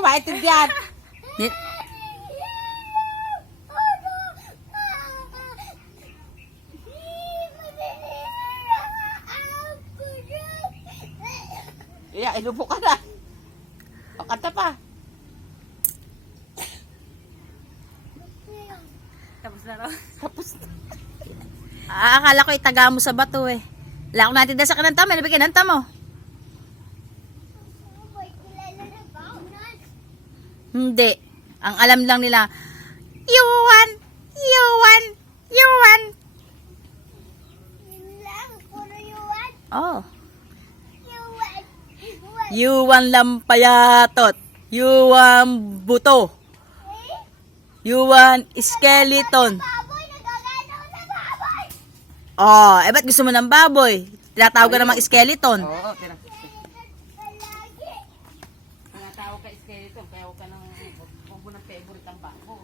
mo maintindihan. Iya, inubo ka na. O, kanta pa. Tapos na raw. Tapos na. Akala ko itaga mo sa bato eh. Wala ko natin sa kananta, may nabigyan nanta mo. Hindi. Ang alam lang nila, Yuan, Yuan, Yuan. Oh. Yuan lampayatot. Yuan buto. Yuan skeleton. Oh, ba't gusto mo ng baboy? Tinatawag ka namang skeleton. Oo, tira. Mga tao ka skeleton, kaya huwag ka nang, huwag mo ng favorite ang bako.